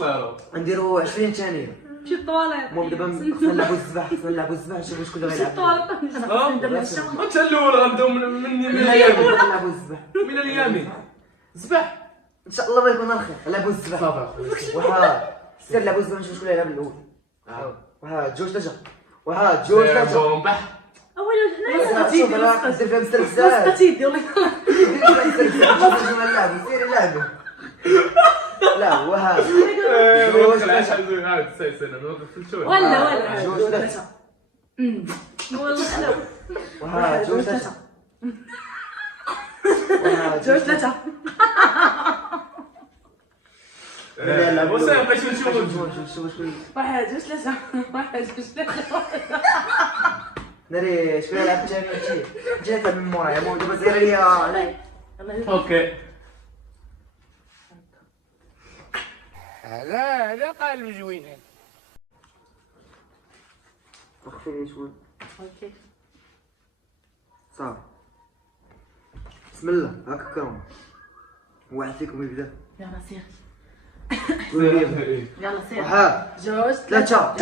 صغيرة. نديرو 20 ثانيه. مشي الطواليط. المهم دابا نلعبوا الزباح نشوفوا شكون اللي مشي غيلعب. الطواليط. وانت الاول غنبداو من اليمين نلعبوا الزباح. من اليمين. زبح. ان شاء الله ما يكون الخير. نلعبوا الزباح. صافي اخويا. وها سير نلعبوا الزباح نشوفوا شكون اللي يلعب الاول. وها جوج ثلاثه. وها جوج ثلاثه. بومبح. اولا حنا شوف راه دير فيها مسترزات. مسقتي يدي والله. سيري لعبوا. لا وها جوج ثلاثة. عاد سيسنا نوقف شوية. ولا جوج ثلاثه. والله حلو. وها جوج ثلاثه. جوج ثلاثة. لا وسام باش نشوفوا. شوف شكون واحد جوج ثلاثة. واحد جوج ثلاثة. ناري شكون يلعب ثاني جات من مورايا. المهم دابا سير ليا. اوكي. هذا قالب زوين. اخفي لي شوي. اوكي. صافي. بسم الله هاك كرم. واحد فيكم يبدا. يلا سير. قولي لي يلا سير. وها جوج ثلاثة.